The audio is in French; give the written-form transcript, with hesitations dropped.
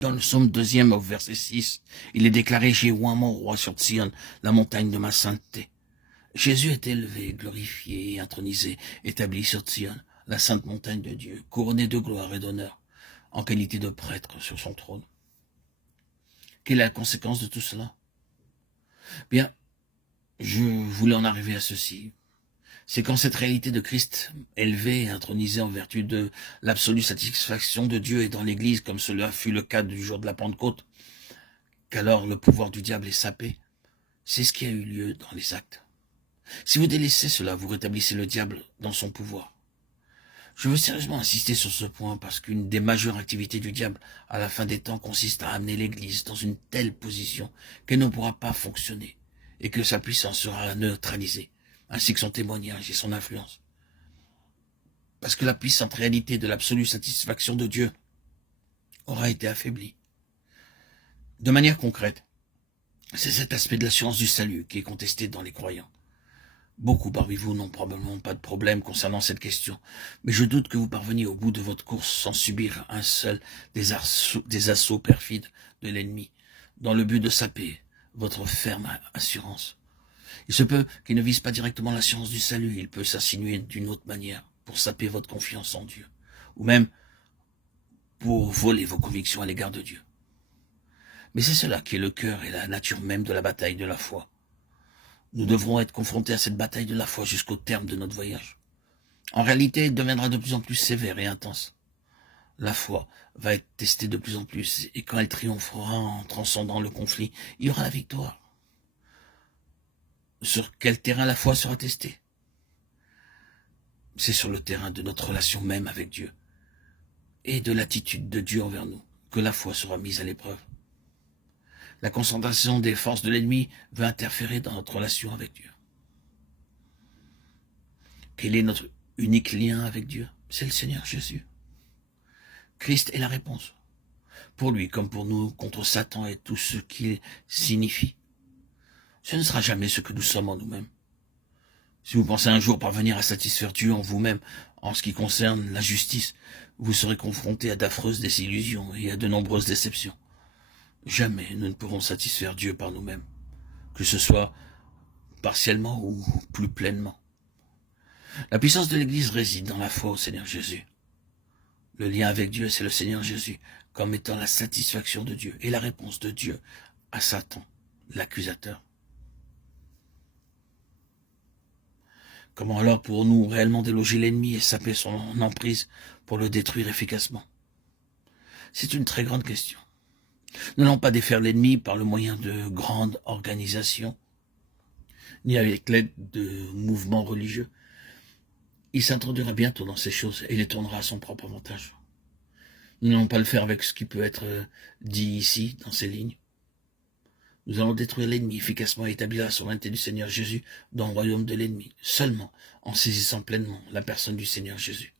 Dans le psaume 2 au verset 6, il est déclaré « J'ai oint mon roi sur Sion, la montagne de ma sainteté ». Jésus est élevé, glorifié et intronisé, établi sur Sion, la sainte montagne de Dieu, couronné de gloire et d'honneur, en qualité de prêtre sur son trône. Quelle est la conséquence de tout cela? Bien, je voulais en arriver à ceci. C'est quand cette réalité de Christ élevé et intronisé en vertu de l'absolue satisfaction de Dieu est dans l'Église, comme cela fut le cas du jour de la Pentecôte, qu'alors le pouvoir du diable est sapé. C'est ce qui a eu lieu dans les actes. Si vous délaissez cela, vous rétablissez le diable dans son pouvoir. Je veux sérieusement insister sur ce point parce qu'une des majeures activités du diable à la fin des temps consiste à amener l'Église dans une telle position qu'elle ne pourra pas fonctionner et que sa puissance sera neutralisée, ainsi que son témoignage et son influence. Parce que la puissante réalité de l'absolue satisfaction de Dieu aura été affaiblie. De manière concrète, c'est cet aspect de l'assurance du salut qui est contesté dans les croyants. Beaucoup parmi vous n'ont probablement pas de problème concernant cette question, mais je doute que vous parveniez au bout de votre course sans subir un seul des assauts perfides de l'ennemi, dans le but de saper votre ferme assurance. Il se peut qu'il ne vise pas directement l'assurance du salut, il peut s'insinuer d'une autre manière pour saper votre confiance en Dieu, ou même pour voler vos convictions à l'égard de Dieu. Mais c'est cela qui est le cœur et la nature même de la bataille de la foi. Nous devrons être confrontés à cette bataille de la foi jusqu'au terme de notre voyage. En réalité, elle deviendra de plus en plus sévère et intense. La foi va être testée de plus en plus, et quand elle triomphera en transcendant le conflit, il y aura la victoire. Sur quel terrain la foi sera testée? C'est sur le terrain de notre relation même avec Dieu, et de l'attitude de Dieu envers nous, que la foi sera mise à l'épreuve. La concentration des forces de l'ennemi veut interférer dans notre relation avec Dieu. Quel est notre unique lien avec Dieu? C'est le Seigneur Jésus. Christ est la réponse. Pour lui comme pour nous, contre Satan et tout ce qu'il signifie. Ce ne sera jamais ce que nous sommes en nous-mêmes. Si vous pensez un jour parvenir à satisfaire Dieu en vous-même, en ce qui concerne la justice, vous serez confronté à d'affreuses désillusions et à de nombreuses déceptions. Jamais nous ne pourrons satisfaire Dieu par nous-mêmes, que ce soit partiellement ou plus pleinement. La puissance de l'Église réside dans la foi au Seigneur Jésus. Le lien avec Dieu, c'est le Seigneur Jésus, comme étant la satisfaction de Dieu et la réponse de Dieu à Satan, l'accusateur. Comment alors pourrons-nous réellement déloger l'ennemi et saper son emprise pour le détruire efficacement? C'est une très grande question. N'allons pas défaire l'ennemi par le moyen de grandes organisations, ni avec l'aide de mouvements religieux. Il s'introduira bientôt dans ces choses et les tournera à son propre avantage. Nous n'allons pas le faire avec ce qui peut être dit ici, dans ces lignes. Nous allons détruire l'ennemi efficacement et établir la souveraineté du Seigneur Jésus dans le royaume de l'ennemi, seulement en saisissant pleinement la personne du Seigneur Jésus.